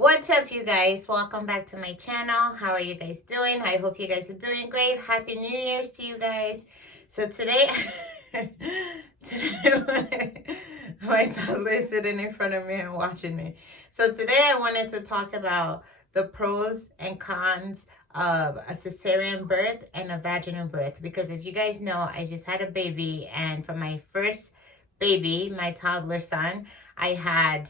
What's up, you guys? Welcome back to my channel. How are you guys doing? I hope you guys are doing great. Happy New Year's to you guys. So today, my toddler is sitting in front of me and watching me. So today I wanted to talk about the pros and cons of a cesarean birth and a vaginal birth. Because as you guys know, I just had a baby. And for my first baby, my toddler son, I had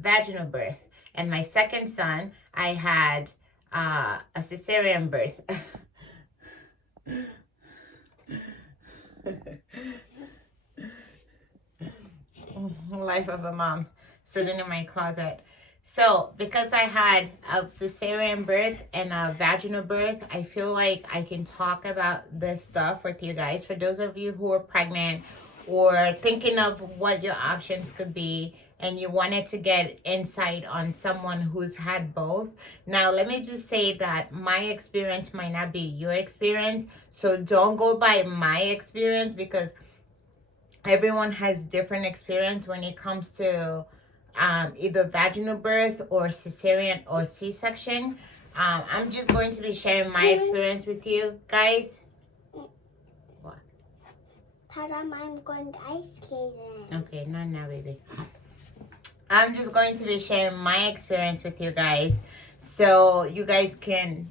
vaginal birth. And my second son, I had a cesarean birth. Life of a mom, sitting in my closet. So because I had a cesarean birth and a vaginal birth, I feel like I can talk about this stuff with you guys. For those of you who are pregnant or thinking of what your options could be, and you wanted to get insight on someone who's had both. Now, let me just say that my experience might not be your experience. So don't go by my experience, because everyone has different experience when it comes to either vaginal birth or cesarean or C-section. I'm just going to be sharing my experience with you guys. What? Mom, I'm going ice skating. Okay, not now, baby. I'm just going to be sharing my experience with you guys, so you guys can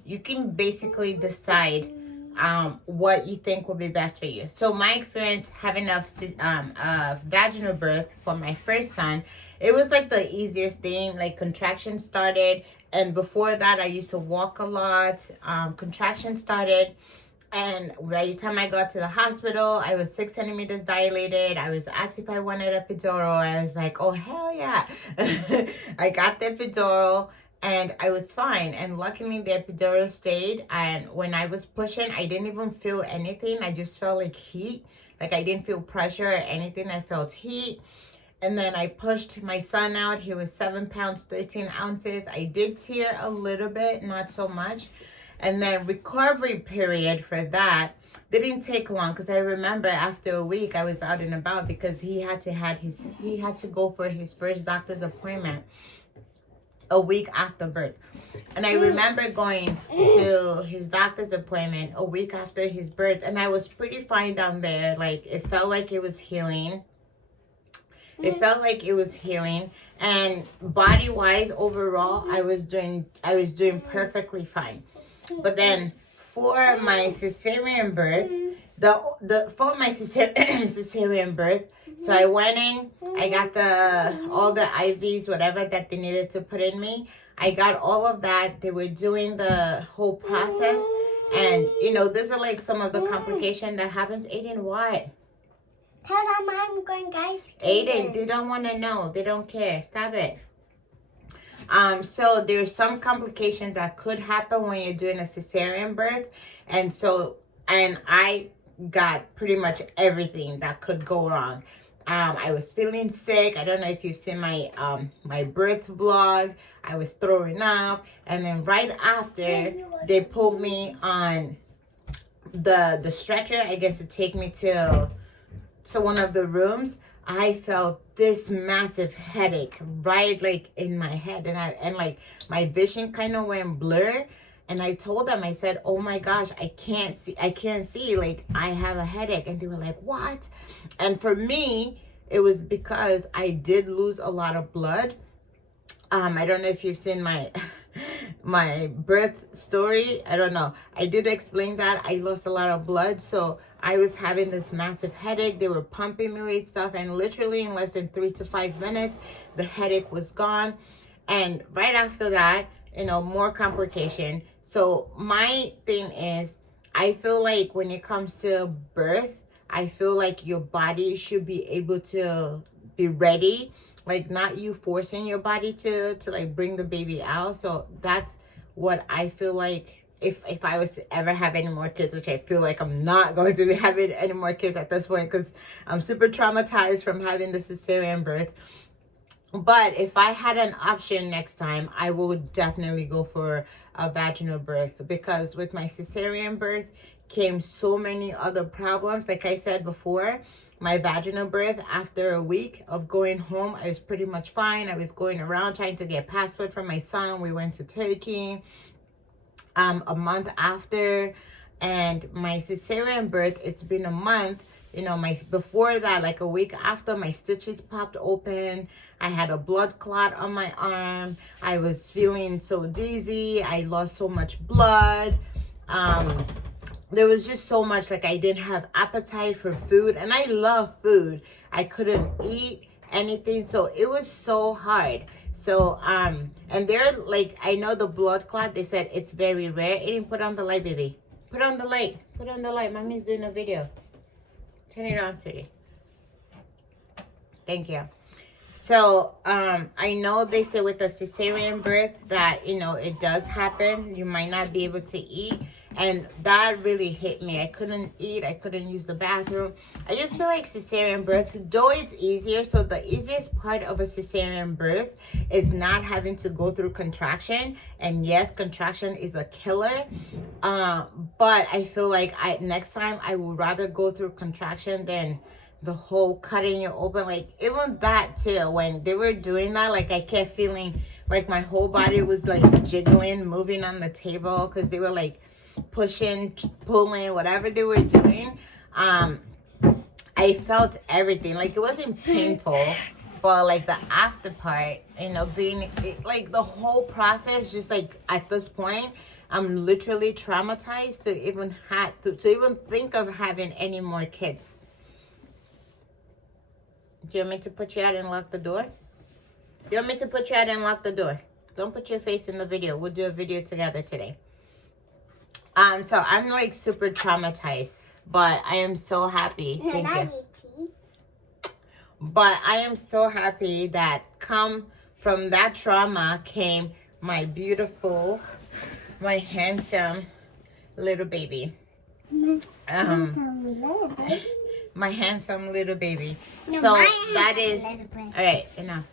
basically decide what you think will be best for you. So my experience having a vaginal birth for my first son, it was like the easiest thing. Like, contractions started, and before that I used to walk a lot. Contractions started, and by the time I got to the hospital, I was 6 centimeters dilated. I was asked if I wanted epidural. I was like, oh, hell yeah. I got the epidural, and I was fine. And luckily, the epidural stayed. And when I was pushing, I didn't even feel anything. I just felt like heat. Like, I didn't feel pressure or anything. I felt heat. And then I pushed my son out. He was 7 pounds, 13 ounces. I did tear a little bit, not so much. And then recovery period for that didn't take long, because I remember after a week I was out and about, because he had to go for his first doctor's appointment a week after birth. And I remember going to his doctor's appointment a week after his birth, and I was pretty fine down there. Like, it felt like it was healing. It felt like it was healing, and body wise overall I was doing perfectly fine. But then for my cesarean birth, cesarean birth, so I went in, I got all the IVs, whatever that they needed to put in me. I got all of that. They were doing the whole process, and those are like some of the complications that happens. Aiden, what? Tell them I'm going ice skating. Aiden, they don't want to know. They don't care. Stop it. So there's some complications that could happen when you're doing a cesarean birth. And I got pretty much everything that could go wrong. I was feeling sick. I don't know if you've seen my my birth vlog. I was throwing up. And then right after, they put me on the stretcher, I guess, to take me to one of the rooms. I felt this massive headache right like in my head, and like my vision kind of went blur. And I told them, I said, oh my gosh, I can't see, like, I have a headache. And they were like, what? And for me, it was because I did lose a lot of blood. I don't know if you've seen my my birth story. I don't know. I did explain that I lost a lot of blood, so I was having this massive headache. They were pumping me with stuff, and literally in less than 3 to 5 minutes, the headache was gone. And right after that, more complication. So my thing is, I feel like when it comes to birth, I feel like your body should be able to be ready. Like, not you forcing your body to like bring the baby out. So that's what I feel like. If I was to ever have any more kids, which I feel like I'm not going to be having any more kids at this point, because I'm super traumatized from having the cesarean birth. But if I had an option next time, I would definitely go for a vaginal birth, because with my cesarean birth came so many other problems. Like I said before, my vaginal birth, after a week of going home, I was pretty much fine. I was going around trying to get a passport for my son. We went to Turkey a month after. And my cesarean birth, it's been a month. You know, before that, like a week after, my stitches popped open. I had a blood clot on my arm. I was feeling so dizzy. I lost so much blood. There was just so much, like I didn't have appetite for food, and I love food. I couldn't eat anything, so it was so hard. So and they're like, I know the blood clot, they said it's very rare. Aiden, put on the light, baby. Put on the light. Put on the light. Mommy's doing a video. Turn it on, sweetie. Thank you. So I know they say with a cesarean birth that, you know, it does happen. You might not be able to eat. And that really hit me. I couldn't eat. I couldn't use the bathroom. I just feel like cesarean birth, though it's easier. So the easiest part of a cesarean birth is not having to go through contraction. And yes, contraction is a killer. But I feel like next time I would rather go through contraction than the whole cutting you open. Like even that too, when they were doing that, like I kept feeling like my whole body was like jiggling, moving on the table, because they were like pushing, pulling, whatever they were doing. I felt everything. Like it wasn't painful, but like the after part, you know, being like the whole process, just like at this point I'm literally traumatized to even even think of having any more kids. Do you want me to put you out and lock the door? Do you want me to put you out and lock the door? Don't put your face in the video. We'll do a video together today. So I'm like super traumatized, but I am so happy. Thank you. But I am so happy that come from that trauma came my beautiful, my handsome little baby. My handsome little baby. No, so that is all right, enough.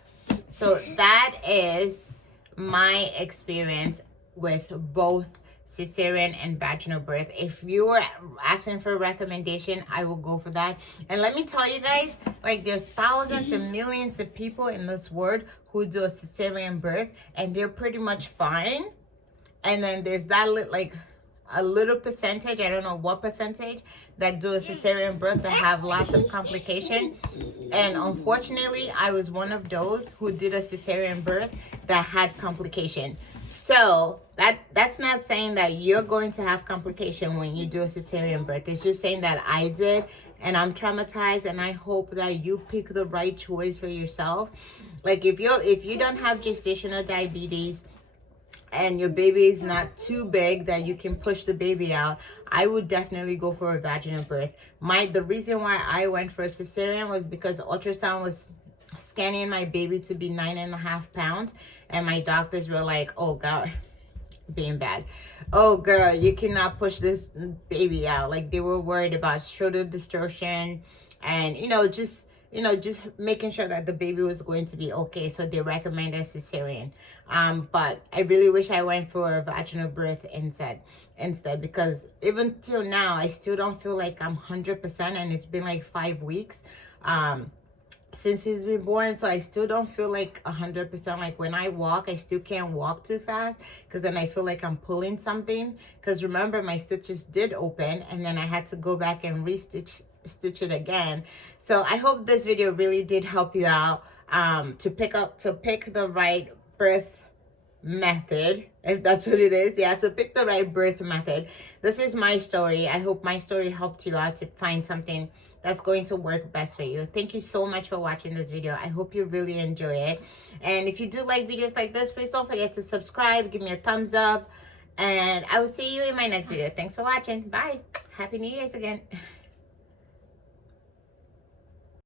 So that is my experience with both cesarean and vaginal birth. If you were asking for a recommendation, I will go for that. And let me tell you guys, like there's thousands and millions of people in this world who do a cesarean birth and they're pretty much fine. And then there's that like a little percentage, I don't know what percentage, that do a cesarean birth that have lots of complication. And unfortunately, I was one of those who did a cesarean birth that had complication. So that's not saying that you're going to have complication when you do a cesarean birth. It's just saying that I did, and I'm traumatized, and I hope that you pick the right choice for yourself. Like if you don't have gestational diabetes and your baby is not too big that you can push the baby out, I would definitely go for a vaginal birth. The reason why I went for a cesarean was because ultrasound was scanning my baby to be 9.5 pounds, and my doctors were like, oh God, being bad, oh girl, you cannot push this baby out. Like they were worried about shoulder distortion and just making sure that the baby was going to be okay. So they recommended cesarean. But I really wish I went for a vaginal birth instead, because even till now I still don't feel like I'm 100%, and it's been like 5 weeks since he's been born, so I still don't feel like 100%. Like when I walk, I still can't walk too fast, because then I feel like I'm pulling something. Because remember, my stitches did open, and then I had to go back and stitch it again. So I hope this video really did help you out to pick the right birth method, if that's what it is. Yeah, so pick the right birth method. This is my story. I hope my story helped you out to find something that's going to work best for you. Thank you so much for watching this video. I hope you really enjoy it. And if you do like videos like this, please don't forget to subscribe, give me a thumbs up, and I will see you in my next video. Thanks for watching. Bye. Happy New Year's again.